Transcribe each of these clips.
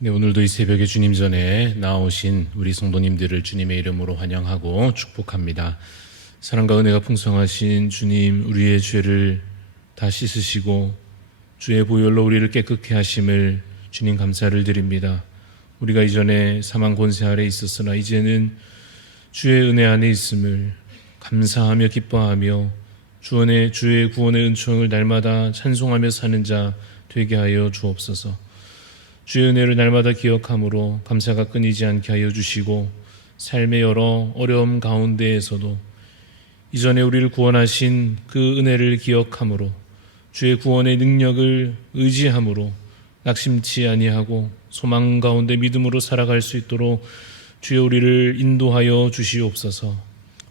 네, 오늘도 이 새벽에 주님 전에 나오신 우리 성도님들을 주님의 이름으로 환영하고 축복합니다. 사랑과 은혜가 풍성하신 주님, 우리의 죄를 다 씻으시고 주의 보혈로 우리를 깨끗게 하심을 주님 감사를 드립니다. 우리가 이전에 사망 권세 아래 있었으나 이제는 주의 은혜 안에 있음을 감사하며 기뻐하며 주의 구원의 은총을 날마다 찬송하며 사는 자 되게 하여 주옵소서. 주의 은혜를 날마다 기억함으로 감사가 끊이지 않게 하여 주시고 삶의 여러 어려움 가운데에서도 이전에 우리를 구원하신 그 은혜를 기억함으로 주의 구원의 능력을 의지함으로 낙심치 아니하고 소망 가운데 믿음으로 살아갈 수 있도록 주여 우리를 인도하여 주시옵소서.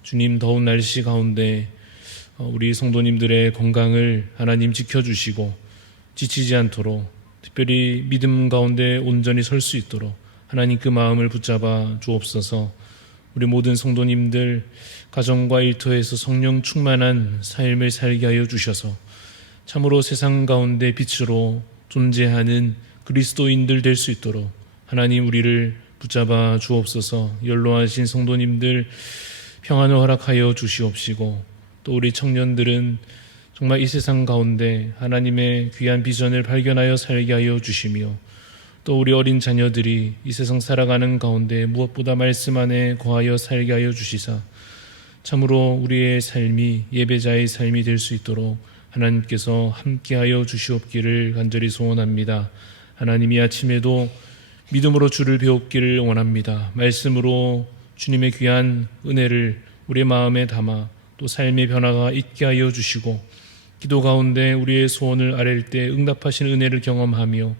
주님, 더운 날씨 가운데 우리 성도님들의 건강을 하나님 지켜주시고 지치지 않도록 특별히 믿음 가운데 온전히 설 수 있도록 하나님 그 마음을 붙잡아 주옵소서. 우리 모든 성도님들 가정과 일터에서 성령 충만한 삶을 살게 하여 주셔서 참으로 세상 가운데 빛으로 존재하는 그리스도인들 될 수 있도록 하나님 우리를 붙잡아 주옵소서. 연로하신 성도님들 평안을 허락하여 주시옵시고 또 우리 청년들은 정말 이 세상 가운데 하나님의 귀한 비전을 발견하여 살게 하여 주시며 또 우리 어린 자녀들이 이 세상 살아가는 가운데 무엇보다 말씀 안에 거하여 살게 하여 주시사 참으로 우리의 삶이 예배자의 삶이 될 수 있도록 하나님께서 함께하여 주시옵기를 간절히 소원합니다. 하나님이 아침에도 믿음으로 주를 배웠기를 원합니다. 말씀으로 주님의 귀한 은혜를 우리의 마음에 담아 또 삶의 변화가 있게 하여 주시고 기도 가운데 우리의 소원을 아뢰일 때 응답하신 은혜를 경험하며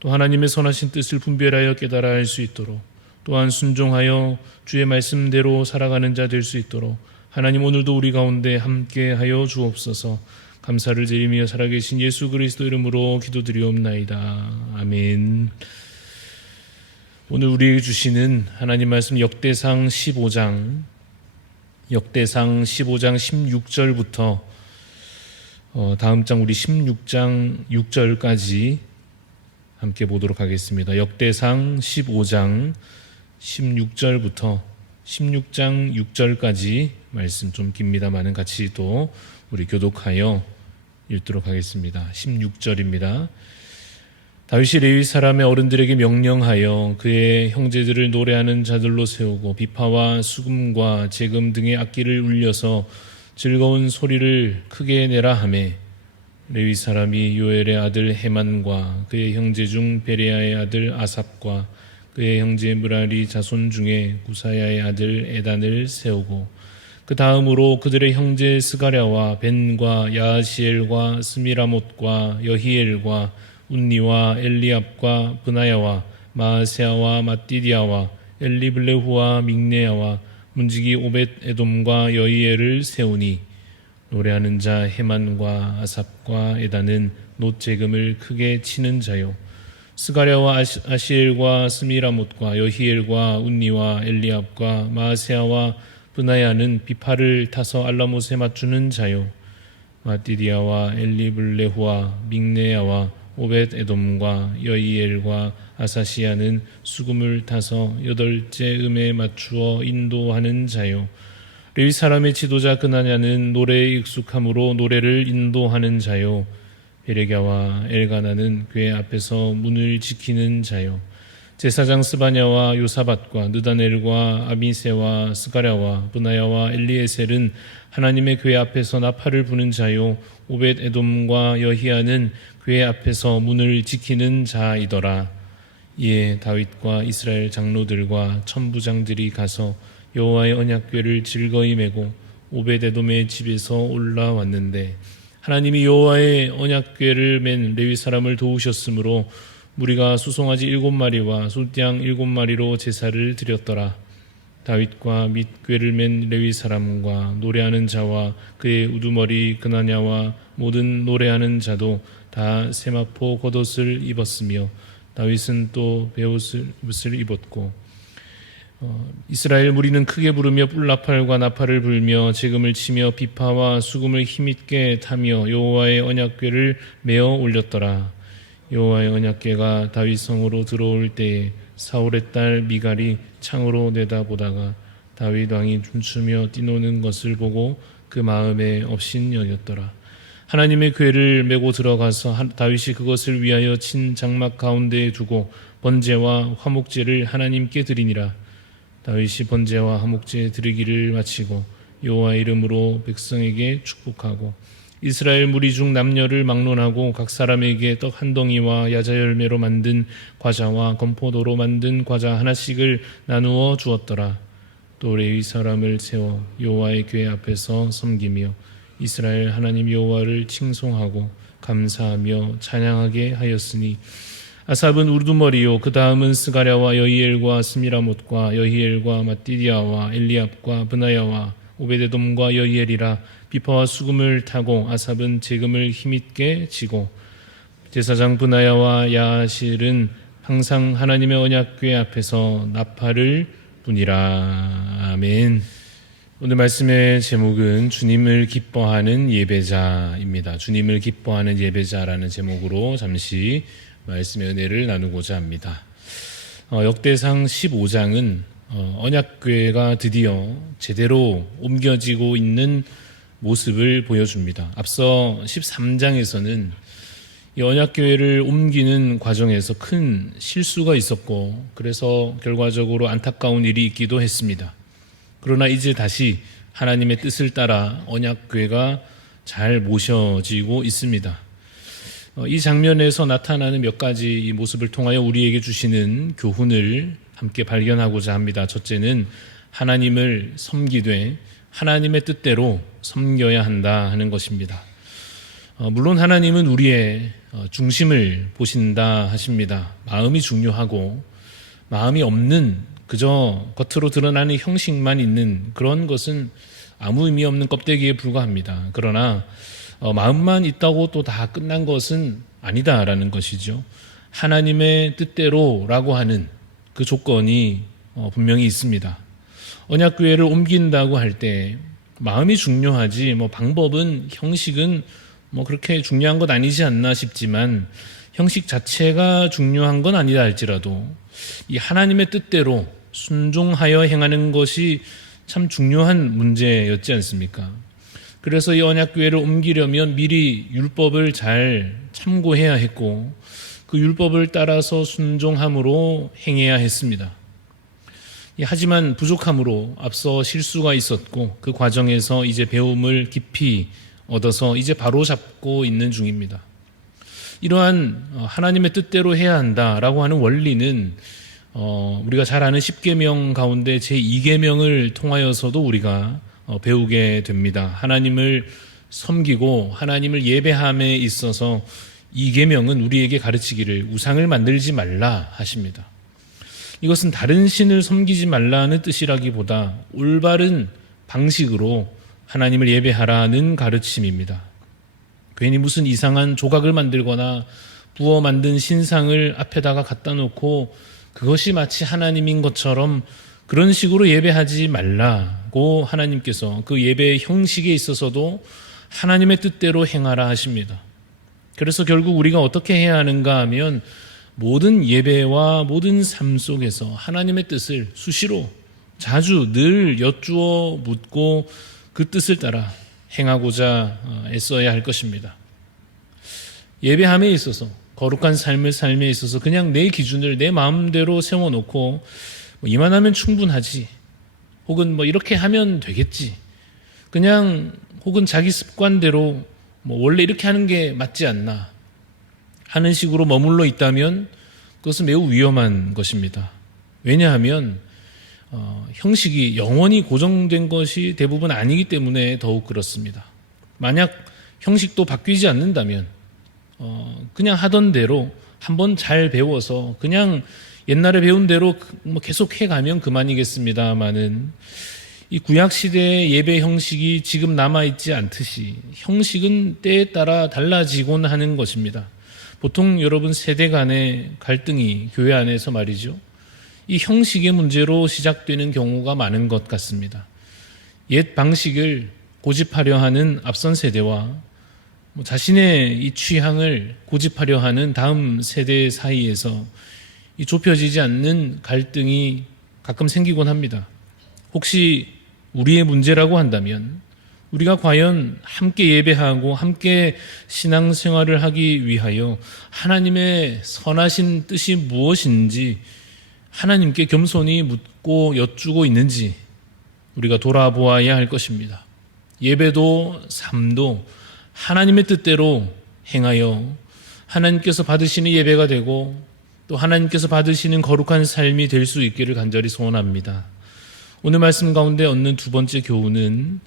또 하나님의 선하신 뜻을 분별하여 깨달아 알 수 있도록 또한 순종하여 주의 말씀대로 살아가는 자 될 수 있도록 하나님 오늘도 우리 가운데 함께하여 주옵소서. 감사를 드리며 살아계신 예수 그리스도 이름으로 기도드리옵나이다. 아멘. 오늘 우리에게 주시는 하나님 말씀 역대상 15장 16절부터 다음 장 우리 16장 6절까지 함께 보도록 하겠습니다. 역대상 15장 16절부터 16장 6절까지 말씀 좀 깁니다만은 같이 또 우리 교독하여 읽도록 하겠습니다. 16절입니다. 다윗이 레위 사람의 어른들에게 명령하여 그의 형제들을 노래하는 자들로 세우고 비파와 수금과 제금 등의 악기를 울려서 즐거운 소리를 크게 내라 하매 레위 사람이 요엘의 아들 헤만과 그의 형제 중 베레야의 아들 아삽과 그의 형제 므라리 자손 중에 구사야의 아들 에단을 세우고 그 다음으로 그들의 형제 스가랴와 벤과 야하시엘과 스미라못과 여히엘과 운니와 엘리압과 브나야와 마아세아와 마띠디아와 엘리블레후와 믹네야와 문지기 오벳 에돔과 여히엘을 세우니 노래하는 자 헤만과 아삽과 에단은 놋재금을 크게 치는 자요 스가랴와 아시엘과 스미라못과 여히엘과 운니와 엘리압과 마아세아와 브나야는 비파를 타서 알라못에 맞추는 자요 마띠디아와 엘리블레후와 믹네야와 오벳 에돔과 여히엘과 아사시아는 수금을 타서 8째 음에 맞추어 인도하는 자요 레위 사람의 지도자 그나냐는 노래에 익숙함으로 노래를 인도하는 자요 베레갸와 엘가나는 궤 앞에서 문을 지키는 자요 제사장 스바냐와 요사밧과 느다넬과 아미세와 스가랴와 브나야와 엘리에셀은 하나님의 궤 앞에서 나팔을 부는 자요 오벳 에돔과 여히야는 궤 앞에서 문을 지키는 자이더라. 이에 다윗과 이스라엘 장로들과 천부장들이 가서 여호와의 언약궤를 즐거이 메고 오벳 에돔의 집에서 올라왔는데 하나님이 여호와의 언약궤를 맨 레위 사람을 도우셨으므로 무리가 수송아지 7마리와 숫양 7마리로 제사를 드렸더라. 다윗과 및 궤를 맨 레위 사람과 노래하는 자와 그의 우두머리 그나냐와 모든 노래하는 자도 다 세마포 겉옷을 입었으며 다윗은 또 베옷을 입었고 이스라엘 무리는 크게 부르며 뿔나팔과 나팔을 불며 재금을 치며 비파와 수금을 힘있게 타며 여호와의 언약궤를 메어 올렸더라. 여호와의 언약궤가 다윗 성으로 들어올 때에 사울의 딸 미갈이 창으로 내다보다가 다윗 왕이 춤추며 뛰노는 것을 보고 그 마음에 업신여겼더라. 하나님의 궤를 메고 들어가서 다윗이 그것을 위하여 친 장막 가운데에 두고 번제와 화목제를 하나님께 드리니라. 다윗이 번제와 화목제 드리기를 마치고 여호와의 이름으로 백성에게 축복하고 이스라엘 무리 중 남녀를 막론하고 각 사람에게 떡 한 덩이와 야자 열매로 만든 과자와 건포도로 만든 과자 하나씩을 나누어 주었더라. 또 레위 사람을 세워 여호와의 궤 앞에서 섬기며 이스라엘 하나님 여호와를 칭송하고 감사하며 찬양하게 하였으니 아삽은 우두머리요 그 다음은 스가랴와 여히엘과 스미라못과 여히엘과 마띠디아와 엘리압과 브나야와 오베데돔과 여히엘이라. 비파와 수금을 타고 아삽은 재금을 힘있게 지고 제사장 브나야와 야실은 항상 하나님의 언약궤 앞에서 나팔을 부니라. 아멘. 오늘 말씀의 제목은 주님을 기뻐하는 예배자입니다. 주님을 기뻐하는 예배자라는 제목으로 잠시 말씀의 은혜를 나누고자 합니다. 역대상 15장은 언약궤가 드디어 제대로 옮겨지고 있는 모습을 보여줍니다. 앞서 13장에서는 이 언약궤를 옮기는 과정에서 큰 실수가 있었고 그래서 결과적으로 안타까운 일이 있기도 했습니다. 그러나 이제 다시 하나님의 뜻을 따라 언약궤가 잘 모셔지고 있습니다. 이 장면에서 나타나는 몇 가지 이 모습을 통하여 우리에게 주시는 교훈을 함께 발견하고자 합니다. 첫째는 하나님을 섬기되 하나님의 뜻대로 섬겨야 한다 하는 것입니다. 물론 하나님은 우리의 중심을 보신다 하십니다. 마음이 중요하고 마음이 없는 그저 겉으로 드러나는 형식만 있는 그런 것은 아무 의미 없는 껍데기에 불과합니다. 그러나 마음만 있다고 또 다 끝난 것은 아니다라는 것이죠. 하나님의 뜻대로라고 하는 그 조건이 분명히 있습니다. 언약궤를 옮긴다고 할 때 마음이 중요하지 방법은 형식은 그렇게 중요한 것 아니지 않나 싶지만 형식 자체가 중요한 건 아니다 할지라도 이 하나님의 뜻대로 순종하여 행하는 것이 참 중요한 문제였지 않습니까? 그래서 이 언약궤를 옮기려면 미리 율법을 잘 참고해야 했고 그 율법을 따라서 순종함으로 행해야 했습니다. 하지만 부족함으로 앞서 실수가 있었고 그 과정에서 이제 배움을 깊이 얻어서 이제 바로 잡고 있는 중입니다. 이러한 하나님의 뜻대로 해야 한다라고 하는 원리는 우리가 잘 아는 10계명 가운데 제2계명을 통하여서도 우리가 배우게 됩니다. 하나님을 섬기고 하나님을 예배함에 있어서 2계명은 우리에게 가르치기를 우상을 만들지 말라 하십니다. 이것은 다른 신을 섬기지 말라는 뜻이라기보다 올바른 방식으로 하나님을 예배하라는 가르침입니다. 괜히 무슨 이상한 조각을 만들거나 부어 만든 신상을 앞에다가 갖다 놓고 그것이 마치 하나님인 것처럼 그런 식으로 예배하지 말라고 하나님께서 그 예배의 형식에 있어서도 하나님의 뜻대로 행하라 하십니다. 그래서 결국 우리가 어떻게 해야 하는가 하면 모든 예배와 모든 삶 속에서 하나님의 뜻을 수시로 자주 늘 여쭈어 묻고 그 뜻을 따라 행하고자 애써야 할 것입니다. 예배함에 있어서 거룩한 삶에 있어서 그냥 내 기준을 내 마음대로 세워놓고 이만하면 충분하지 혹은 이렇게 하면 되겠지 그냥 혹은 자기 습관대로 원래 이렇게 하는 게 맞지 않나 하는 식으로 머물러 있다면 그것은 매우 위험한 것입니다. 왜냐하면 형식이 영원히 고정된 것이 대부분 아니기 때문에 더욱 그렇습니다. 만약 형식도 바뀌지 않는다면 그냥 하던 대로 한번 잘 배워서 그냥 옛날에 배운 대로 계속 해가면 그만이겠습니다마는 이 구약시대의 예배 형식이 지금 남아있지 않듯이 형식은 때에 따라 달라지곤 하는 것입니다. 보통 여러분 세대 간의 갈등이 교회 안에서 말이죠. 이 형식의 문제로 시작되는 경우가 많은 것 같습니다. 옛 방식을 고집하려 하는 앞선 세대와 자신의 이 취향을 고집하려 하는 다음 세대 사이에서 이 좁혀지지 않는 갈등이 가끔 생기곤 합니다. 혹시 우리의 문제라고 한다면 우리가 과연 함께 예배하고 함께 신앙생활을 하기 위하여 하나님의 선하신 뜻이 무엇인지 하나님께 겸손히 묻고 여쭈고 있는지 우리가 돌아보아야 할 것입니다. 예배도 삶도 하나님의 뜻대로 행하여 하나님께서 받으시는 예배가 되고 또 하나님께서 받으시는 거룩한 삶이 될 수 있기를 간절히 소원합니다. 오늘 말씀 가운데 얻는 두 번째 교훈은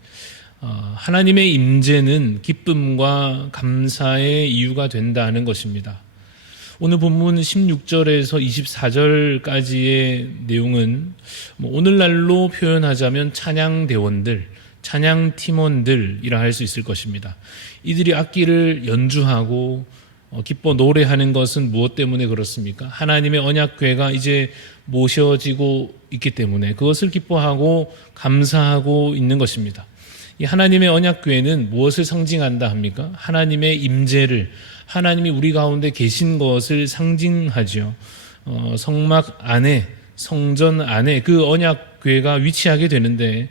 하나님의 임재는 기쁨과 감사의 이유가 된다는 것입니다. 오늘 본문 16절에서 24절까지의 내용은 오늘날로 표현하자면 찬양대원들, 찬양팀원들이라 할 수 있을 것입니다. 이들이 악기를 연주하고 기뻐 노래하는 것은 무엇 때문에 그렇습니까? 하나님의 언약궤가 이제 모셔지고 있기 때문에 그것을 기뻐하고 감사하고 있는 것입니다. 이 하나님의 언약궤는 무엇을 상징한다 합니까? 하나님의 임재를, 하나님이 우리 가운데 계신 것을 상징하죠. 성막 안에, 성전 안에 그 언약궤가 위치하게 되는데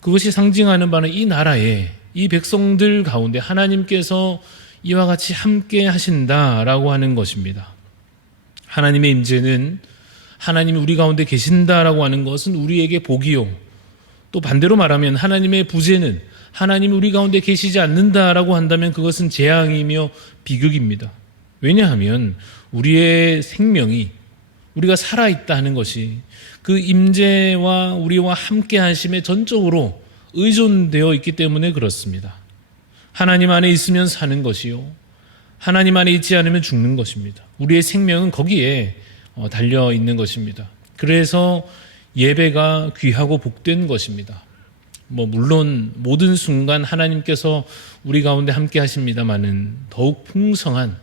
그것이 상징하는 바는 이 나라에, 이 백성들 가운데 하나님께서 이와 같이 함께 하신다라고 하는 것입니다. 하나님의 임재는 하나님이 우리 가운데 계신다라고 하는 것은 우리에게 복이요, 또 반대로 말하면 하나님의 부재는 하나님이 우리 가운데 계시지 않는다라고 한다면 그것은 재앙이며 비극입니다. 왜냐하면 우리의 생명이, 우리가 살아있다 하는 것이 그 임재와 우리와 함께 하심에 전적으로 의존되어 있기 때문에 그렇습니다. 하나님 안에 있으면 사는 것이요, 하나님 안에 있지 않으면 죽는 것입니다. 우리의 생명은 거기에 달려 있는 것입니다. 그래서 예배가 귀하고 복된 것입니다. 물론 모든 순간 하나님께서 우리 가운데 함께 하십니다마는 더욱 풍성한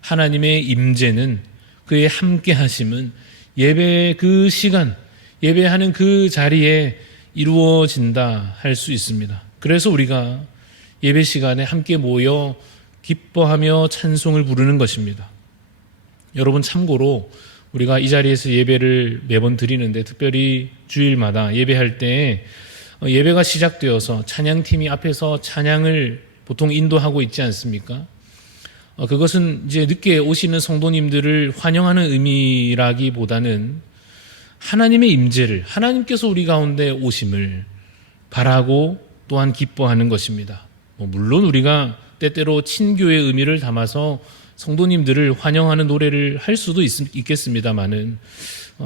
하나님의 임재는, 그의 함께 하심은 예배의 그 시간, 예배하는 그 자리에 이루어진다 할 수 있습니다. 그래서 우리가 예배 시간에 함께 모여 기뻐하며 찬송을 부르는 것입니다. 여러분, 참고로 우리가 이 자리에서 예배를 매번 드리는데 특별히 주일마다 예배할 때 예배가 시작되어서 찬양팀이 앞에서 찬양을 보통 인도하고 있지 않습니까? 그것은 이제 늦게 오시는 성도님들을 환영하는 의미라기보다는 하나님의 임재를, 하나님께서 우리 가운데 오심을 바라고 또한 기뻐하는 것입니다. 물론 우리가 때때로 친교의 의미를 담아서 성도님들을 환영하는 노래를 할 수도 있겠습니다마는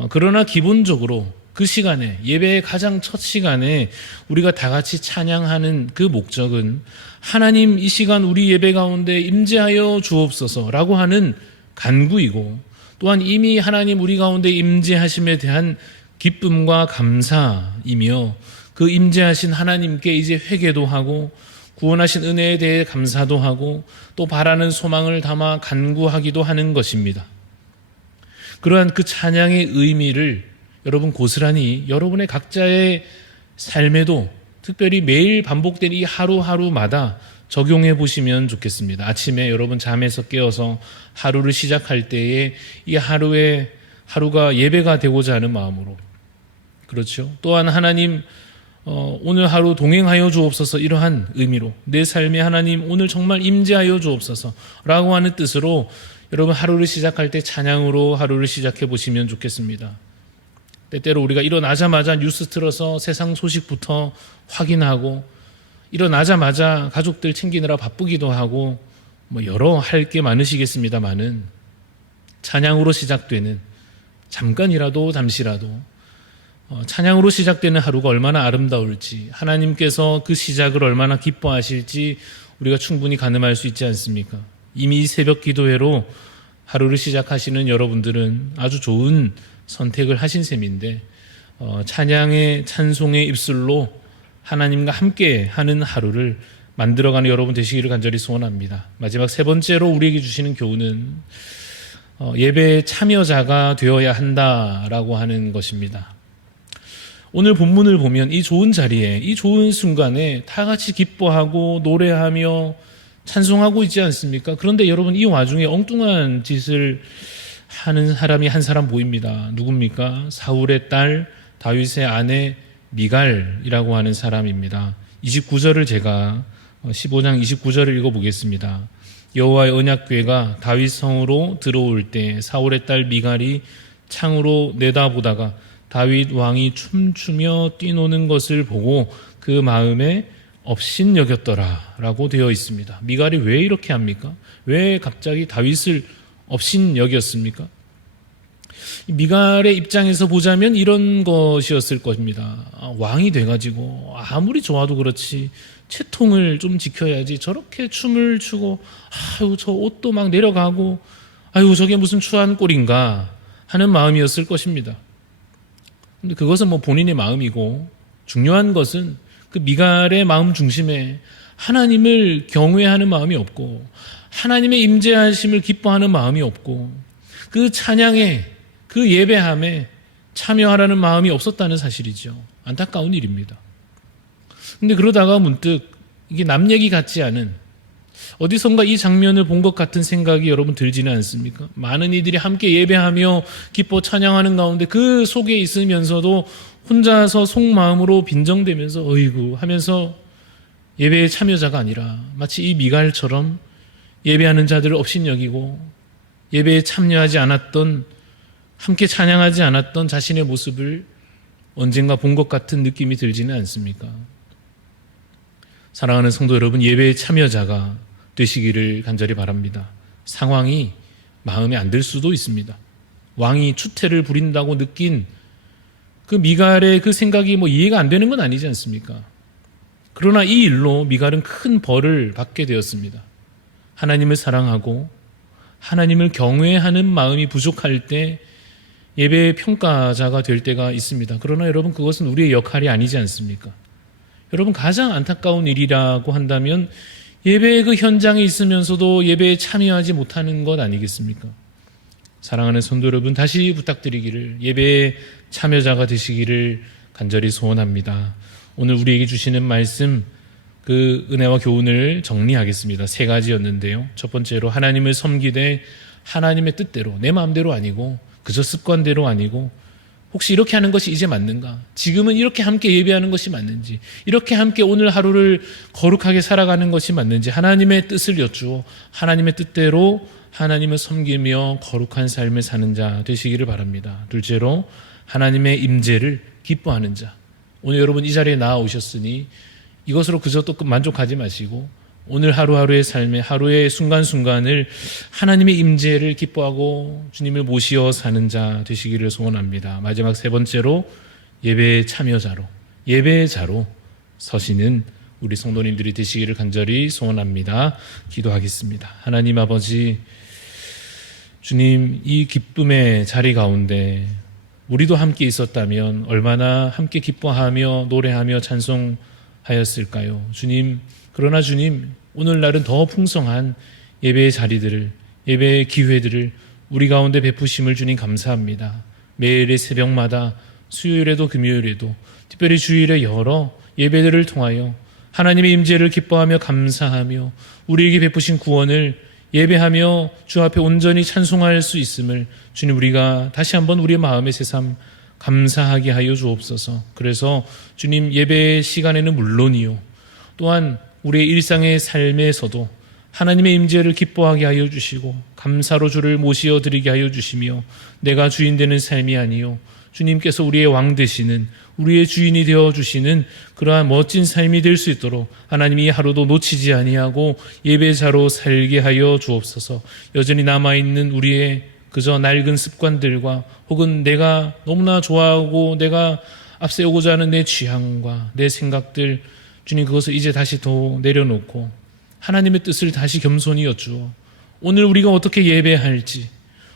그러나 기본적으로 그 시간에, 예배의 가장 첫 시간에 우리가 다 같이 찬양하는 그 목적은 하나님 이 시간 우리 예배 가운데 임재하여 주옵소서라고 하는 간구이고, 또한 이미 하나님 우리 가운데 임재하심에 대한 기쁨과 감사이며 그 임재하신 하나님께 이제 회개도 하고 구원하신 은혜에 대해 감사도 하고 또 바라는 소망을 담아 간구하기도 하는 것입니다. 그러한 그 찬양의 의미를 여러분 고스란히 여러분의 각자의 삶에도 특별히 매일 반복되는 이 하루하루마다 적용해 보시면 좋겠습니다. 아침에 여러분 잠에서 깨어서 하루를 시작할 때에 이 하루가 예배가 되고자 하는 마음으로, 그렇죠. 또한 하나님 오늘 하루 동행하여 주옵소서, 이러한 의미로 내 삶에 하나님 오늘 정말 임재하여 주옵소서 라고 하는 뜻으로 여러분 하루를 시작할 때 찬양으로 하루를 시작해 보시면 좋겠습니다. 때때로 우리가 일어나자마자 뉴스 틀어서 세상 소식부터 확인하고 일어나자마자 가족들 챙기느라 바쁘기도 하고 여러 할 게 많으시겠습니다마는 찬양으로 시작되는, 잠시라도 찬양으로 시작되는 하루가 얼마나 아름다울지, 하나님께서 그 시작을 얼마나 기뻐하실지 우리가 충분히 가늠할 수 있지 않습니까? 이미 새벽 기도회로 하루를 시작하시는 여러분들은 아주 좋은 선택을 하신 셈인데 찬양의, 찬송의 입술로 하나님과 함께 하는 하루를 만들어가는 여러분 되시기를 간절히 소원합니다. 마지막 세 번째로 우리에게 주시는 교훈은 예배의 참여자가 되어야 한다라고 하는 것입니다. 오늘 본문을 보면 이 좋은 자리에, 이 좋은 순간에 다 같이 기뻐하고 노래하며 찬송하고 있지 않습니까? 그런데 여러분, 이 와중에 엉뚱한 짓을 하는 사람이 한 사람 보입니다. 누굽니까? 사울의 딸 다윗의 아내 미갈이라고 하는 사람입니다. 29절을 제가 15장 29절을 읽어보겠습니다. 여호와의 언약궤가 다윗 성으로 들어올 때 사울의 딸 미갈이 창으로 내다보다가 다윗 왕이 춤추며 뛰노는 것을 보고 그 마음에 업신여겼더라 라고 되어 있습니다. 미갈이 왜 이렇게 합니까? 왜 갑자기 다윗을 업신여겼습니까? 미갈의 입장에서 보자면 이런 것이었을 것입니다. 왕이 돼가지고 아무리 좋아도 그렇지 채통을 좀 지켜야지, 저렇게 춤을 추고 아유 저 옷도 막 내려가고 아유 저게 무슨 추한 꼴인가 하는 마음이었을 것입니다. 근데 그것은 뭐 본인의 마음이고, 중요한 것은 그 미갈의 마음 중심에 하나님을 경외하는 마음이 없고 하나님의 임재하심을 기뻐하는 마음이 없고 그 찬양에 그 예배함에 참여하라는 마음이 없었다는 사실이죠. 안타까운 일입니다. 근데 그러다가 문득 이게 남 얘기 같지 않은, 어디선가 이 장면을 본 것 같은 생각이 여러분 들지는 않습니까? 많은 이들이 함께 예배하며 기뻐 찬양하는 가운데 그 속에 있으면서도 혼자서 속마음으로 빈정대면서 어이구 하면서 예배의 참여자가 아니라 마치 이 미갈처럼 예배하는 자들을 업신여기고 예배에 참여하지 않았던, 함께 찬양하지 않았던 자신의 모습을 언젠가 본 것 같은 느낌이 들지는 않습니까? 사랑하는 성도 여러분, 예배의 참여자가 되시기를 간절히 바랍니다. 상황이 마음에 안 들 수도 있습니다. 왕이 추태를 부린다고 느낀 그 미갈의 그 생각이 뭐 이해가 안 되는 건 아니지 않습니까? 그러나 이 일로 미갈은 큰 벌을 받게 되었습니다. 하나님을 사랑하고 하나님을 경외하는 마음이 부족할 때 예배의 평가자가 될 때가 있습니다. 그러나 여러분, 그것은 우리의 역할이 아니지 않습니까? 여러분, 가장 안타까운 일이라고 한다면 예배의 그 현장에 있으면서도 예배에 참여하지 못하는 것 아니겠습니까? 사랑하는 성도 여러분, 다시 부탁드리기를 예배의 참여자가 되시기를 간절히 소원합니다. 오늘 우리에게 주시는 말씀, 그 은혜와 교훈을 정리하겠습니다. 3가지였는데요. 첫 번째로, 하나님을 섬기되 하나님의 뜻대로, 내 마음대로 아니고 그저 습관대로 아니고, 혹시 이렇게 하는 것이 이제 맞는가? 지금은 이렇게 함께 예배하는 것이 맞는지, 이렇게 함께 오늘 하루를 거룩하게 살아가는 것이 맞는지 하나님의 뜻을 여쭈어 하나님의 뜻대로 하나님을 섬기며 거룩한 삶을 사는 자 되시기를 바랍니다. 둘째로, 하나님의 임재를 기뻐하는 자. 오늘 여러분 이 자리에 나와오셨으니 이것으로 그저 또 만족하지 마시고 오늘 하루하루의 삶에, 하루의 순간순간을 하나님의 임재를 기뻐하고 주님을 모시어 사는 자 되시기를 소원합니다. 마지막 3번째로, 예배의 참여자로, 예배의 자로 서시는 우리 성도님들이 되시기를 간절히 소원합니다. 기도하겠습니다. 하나님 아버지, 주님, 이 기쁨의 자리 가운데 우리도 함께 있었다면 얼마나 함께 기뻐하며 노래하며 찬송하였을까요? 주님, 그러나 주님, 오늘날은 더 풍성한 예배의 자리들을, 예배의 기회들을 우리 가운데 베푸심을 주님 감사합니다. 매일의 새벽마다, 수요일에도 금요일에도, 특별히 주일에 여러 예배들을 통하여 하나님의 임재를 기뻐하며 감사하며 우리에게 베푸신 구원을 예배하며 주 앞에 온전히 찬송할 수 있음을 주님, 우리가 다시 한번 우리의 마음의 새삼 감사하게 하여 주옵소서. 그래서 주님, 예배의 시간에는 물론이요, 또한 우리의 일상의 삶에서도 하나님의 임재를 기뻐하게 하여 주시고 감사로 주를 모시어 드리게 하여 주시며, 내가 주인 되는 삶이 아니요 주님께서 우리의 왕 되시는, 우리의 주인이 되어 주시는 그러한 멋진 삶이 될 수 있도록 하나님이 하루도 놓치지 아니하고 예배자로 살게 하여 주옵소서. 여전히 남아있는 우리의 그저 낡은 습관들과 혹은 내가 너무나 좋아하고 내가 앞세우고자 하는 내 취향과 내 생각들, 주님, 그것을 이제 다시 더 내려놓고 하나님의 뜻을 다시 겸손히 여쭈어 오늘 우리가 어떻게 예배할지,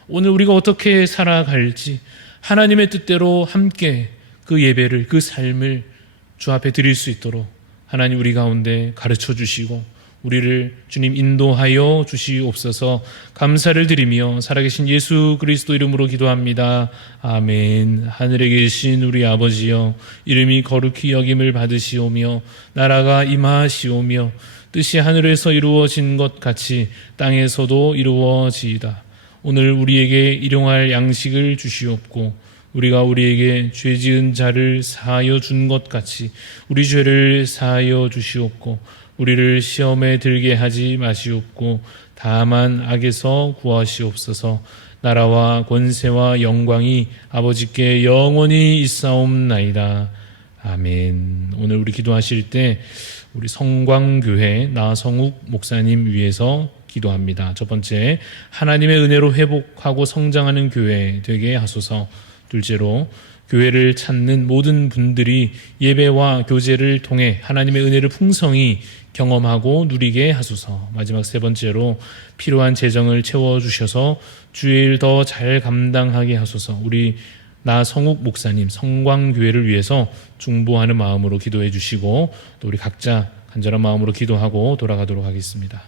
오늘 우리가 어떻게 살아갈지 하나님의 뜻대로 함께 그 예배를, 그 삶을 주 앞에 드릴 수 있도록 하나님 우리 가운데 가르쳐 주시고 우리를 주님 인도하여 주시옵소서. 감사를 드리며 살아계신 예수 그리스도 이름으로 기도합니다. 아멘. 하늘에 계신 우리 아버지여, 이름이 거룩히 여김을 받으시오며 나라가 임하시오며 뜻이 하늘에서 이루어진 것 같이 땅에서도 이루어지이다. 오늘 우리에게 일용할 양식을 주시옵고 우리가 우리에게 죄 지은 자를 사하여 준 것 같이 우리 죄를 사하여 주시옵고 우리를 시험에 들게 하지 마시옵고 다만 악에서 구하시옵소서. 나라와 권세와 영광이 아버지께 영원히 있사옵나이다. 아멘. 오늘 우리 기도하실 때 우리 성광교회 나성욱 목사님 위해서 기도합니다. 첫 번째, 하나님의 은혜로 회복하고 성장하는 교회 되게 하소서. 둘째로, 교회를 찾는 모든 분들이 예배와 교제를 통해 하나님의 은혜를 풍성히 경험하고 누리게 하소서. 마지막 세 번째로, 필요한 재정을 채워주셔서 주의 일 더 잘 감당하게 하소서. 우리 나성욱 목사님 성광교회를 위해서 중보하는 마음으로 기도해 주시고 또 우리 각자 간절한 마음으로 기도하고 돌아가도록 하겠습니다.